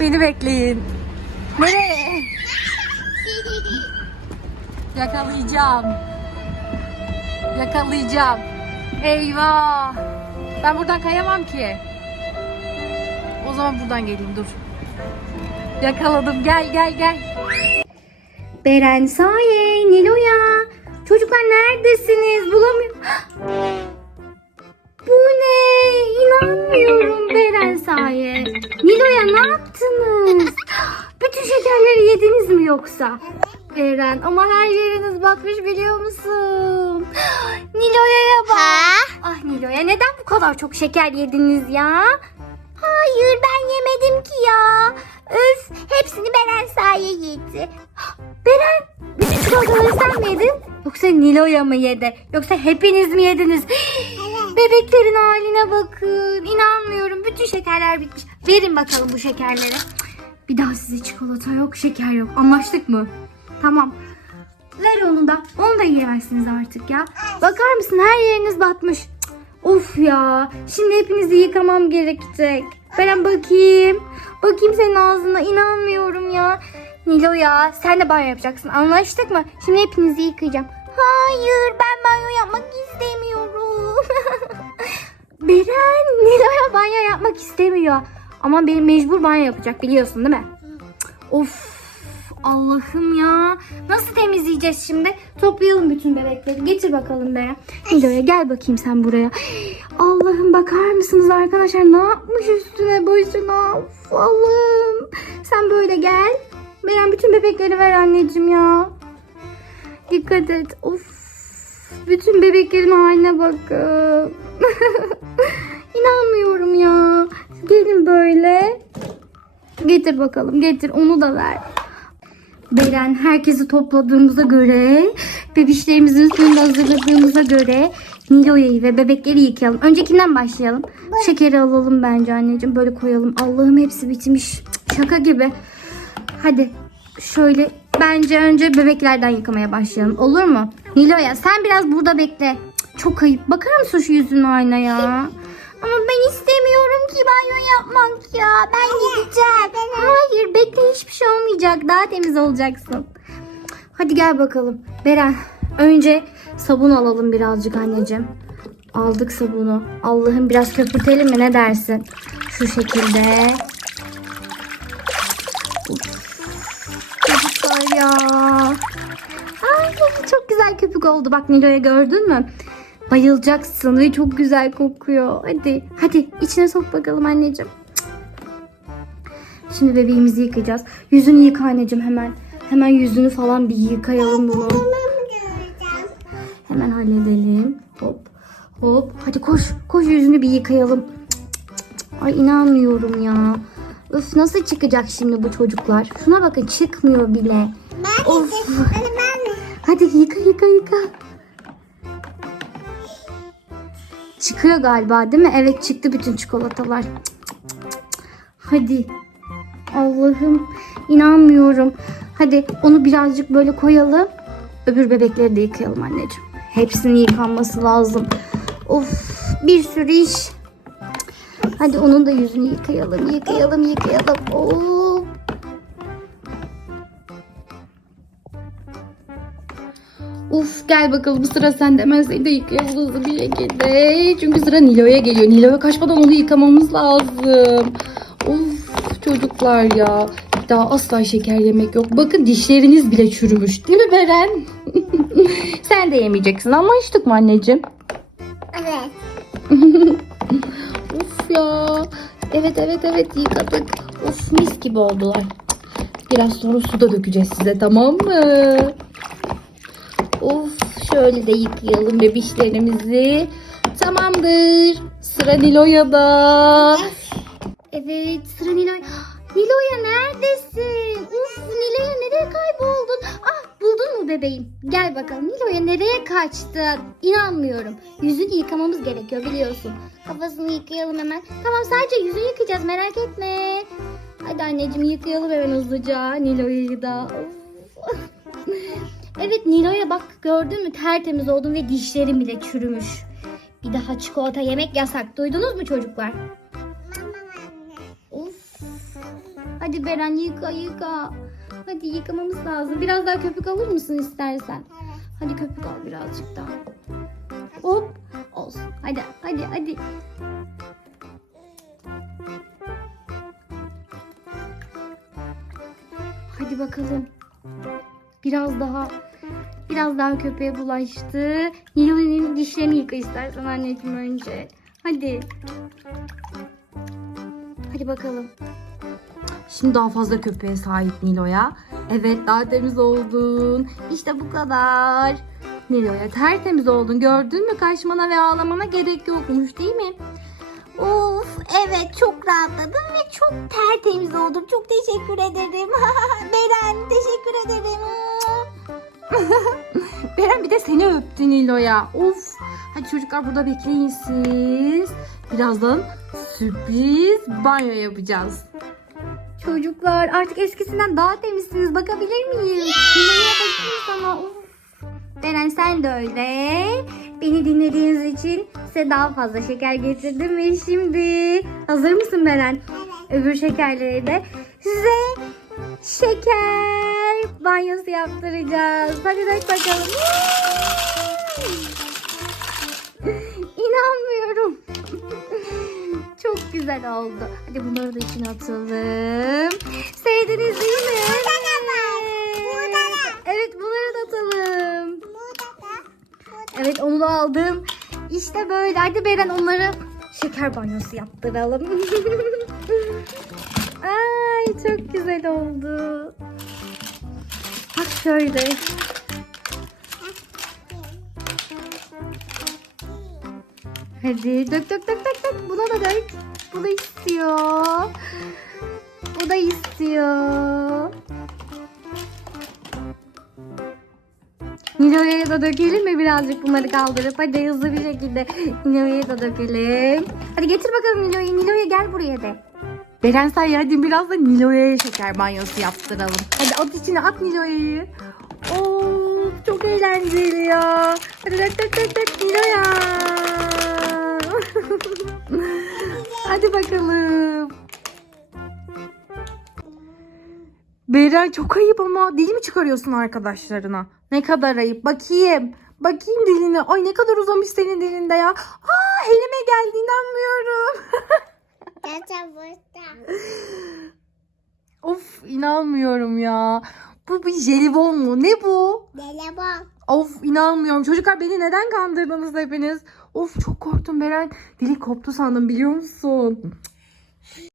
Beni bekleyin. Nereye? Yakalayacağım. Yakalayacağım. Eyvah. Ben buradan kayamam ki. O zaman buradan geleyim dur. Yakaladım. Gel gel gel. Beren, Saye, Nilo'ya. Çocuklar neredesiniz? Bulamıyorum. Saye. Nilo'ya ne yaptınız? Bütün şekerleri yediniz mi yoksa? Beren ama her yeriniz batmış biliyor musun? Nilo'ya bak. Ah Nilo'ya neden bu kadar çok şeker yediniz ya? Hayır ben yemedim ki ya. Öf hepsini Beren Saye yedi. Beren bütün çikolataları sen mi yedin? Yoksa Nilo'ya mı yedi? Yoksa hepiniz mi yediniz? Bebeklerin haline bakın. İnanmıyorum. Bütün şekerler bitmiş. Verin bakalım bu şekerleri. Bir daha size çikolata yok, şeker yok. Anlaştık mı? Tamam. Ver onu da. Onu da yiyemezsiniz artık ya. Bakar mısın her yeriniz batmış. Of ya. Şimdi hepinizi yıkamam gerekecek. Beren bakayım. Bakayım senin ağzına. inanmıyorum ya. Nilo ya sen de banyo yapacaksın. Anlaştık mı? Şimdi hepinizi yıkayacağım. Hayır ben banyo yapmak istemiyorum. Beren Nilo'ya banyo yapmak istemiyor. Ama benim mecbur banyo yapacak biliyorsun değil mi? Of Allah'ım ya. Nasıl temizleyeceğiz şimdi? Toplayalım bütün bebekleri. Getir bakalım Beren. Nilo'ya gel bakayım sen buraya. Allah'ım bakar mısınız arkadaşlar? Ne yapmış üstüne başına? Of, Allah'ım. Sen böyle gel. Beren bütün bebekleri ver anneciğim ya. Dikkat et. Of. Bütün bebeklerin haline bakın. Getir bakalım getir onu da ver. Beren herkesi topladığımıza göre bebişlerimizin suyunu da hazırladığımıza göre Nilo'yu ve bebekleri yıkayalım. Öncekinden başlayalım. Şekeri alalım bence anneciğim. Böyle koyalım. Allah'ım hepsi bitmiş. Şaka gibi. Hadi şöyle bence önce bebeklerden yıkamaya başlayalım. Olur mu? Nilo'ya sen biraz burada bekle. Çok ayıp. Bakar mısın şu yüzünün aynaya? Ama ben istemiyorum ki banyo yapmak ya. Ben gideceğim. Hayır bekle hiçbir şey olmayacak. Daha temiz olacaksın. Hadi gel bakalım. Beren önce sabun alalım birazcık anneciğim. Aldık sabunu. Allah'ım biraz köpürtelim mi ne dersin? Şu şekilde. Çocuklar ya. Ay çok güzel köpük oldu. Bak Nilo'ya gördün mü? Bayılacaksın ve çok güzel kokuyor. Hadi hadi içine sok bakalım anneciğim. Şimdi bebeğimizi yıkayacağız. Yüzünü yıka anneciğim hemen. Hemen yüzünü falan bir yıkayalım bunu. Hemen halledelim. Hop hop. Hadi koş. Koş yüzünü bir yıkayalım. Ay inanmıyorum ya. Öf nasıl çıkacak şimdi bu çocuklar? Şuna bakın çıkmıyor bile. Of. Hadi yıka yıka yıka. Çıkıyor galiba değil mi? Evet çıktı bütün çikolatalar. Hadi. Allah'ım inanmıyorum. Hadi onu birazcık böyle koyalım. Öbür bebekleri de yıkayalım anneciğim. Hepsinin yıkanması lazım. Of bir sürü iş. Hadi onun da yüzünü yıkayalım. Yıkayalım yıkayalım. Oo. Uf gel bakalım sıra sende. Hemen seni de yıkayalım hızlı bir şekilde. Çünkü sıra Nilo'ya geliyor. Nilo'ya kaçmadan onu yıkamamız lazım. Uf çocuklar ya. Bir daha asla şeker yemek yok. Bakın dişleriniz bile çürümüş. Değil mi Beren? Sen de yemeyeceksin. Anlaştık mı anneciğim? Evet. Uf ya. Evet evet evet yıkadık. Of mis gibi oldular. Biraz sonra su da dökeceğiz size tamam mı? Of şöyle de yıkayalım bebişlerimizi. Tamamdır. Sıra Nilo'ya Evet sıra Nilo'ya. Nilo'ya neredesin? Uf Nilo'ya nereye kayboldun? Ah buldun mu bebeğim? Gel bakalım Nilo'ya nereye kaçtın? İnanmıyorum. Yüzünü yıkamamız gerekiyor biliyorsun. Kafasını yıkayalım hemen. Tamam sadece yüzünü yıkayacağız merak etme. Hadi anneciğim yıkayalım hemen hızlıca Nilo'yu da. Of. Evet Nilo'ya bak gördün mü tertemiz oldun ve dişlerin bile çürümüş. Bir daha çikolata yemek yasak. Duydunuz mu çocuklar? Of. Hadi Beren yıka yıka. Hadi yıkamamız lazım. Biraz daha köpük alır mısın istersen? Hadi köpük al birazcık daha. Hop. Olsun. Hadi hadi hadi. Hadi bakalım. Biraz daha. Biraz daha köpeğe bulaştı. Nilo'nun dişlerini yıka istersen anneciğim önce. Hadi. Hadi bakalım. Şimdi daha fazla köpeğe sahip Nilo'ya. Evet daha temiz oldun. İşte bu kadar. Nilo'ya tertemiz oldun. Gördün mü? Kaçmana ve ağlamana gerek yokmuş değil mi? Of evet çok rahatladım ve çok tertemiz oldum. Çok teşekkür ederim. Beren teşekkür ederim. Beren bir de seni öptü Nilo'ya. Of. Hadi çocuklar burada bekleyin siz. Birazdan sürpriz banyo yapacağız. Çocuklar artık eskisinden daha temizsiniz. Bakabilir miyim? Nilo'ya bakayım sana. Of. Beren sen de öyle. Beni dinlediğiniz için size daha fazla şeker getirdim ve şimdi hazır mısın Beren? Öbür şekerleri de size şeker banyosu yaptıracağız. Hadi dök bakalım. İnanmıyorum. Çok güzel oldu. Hadi bunları da içine atalım. Sevdiniz değil mi? Evet. Evet bunları da atalım. Evet onu da aldım. İşte böyle. Hadi Beren onları şeker banyosu yaptıralım. Ay çok güzel oldu. Şöyle. Hadi dök dök dök dök dök. Buna da dök. Bu da istiyor. Bu da istiyor. Nilo'ya da dökelim mi birazcık bunları kaldırıp? Hadi hızlı bir şekilde Nilo'ya da dökelim. Hadi getir bakalım Nilo'yu. Nilo'ya gel buraya de. Beren say hadi biraz da Nilo'ya şeker banyosu yaptıralım. Hadi at içine at Nilo'yu. Oo çok eğlenceli ya. Hadi dök dök dök Nilo'ya. hadi bakalım. Beren çok ayıp ama dili mi çıkarıyorsun arkadaşlarına? Ne kadar ayıp. Bakayım. Bakayım diline. Ay ne kadar uzamış senin dilinde ya. Aa elime geldi inanmıyorum. Of inanmıyorum ya. Bu bir jelibon mu? Ne bu? Of inanmıyorum. Çocuklar beni neden kandırdınız hepiniz? Of çok korktum Beren. Dili koptu sandım biliyor musun?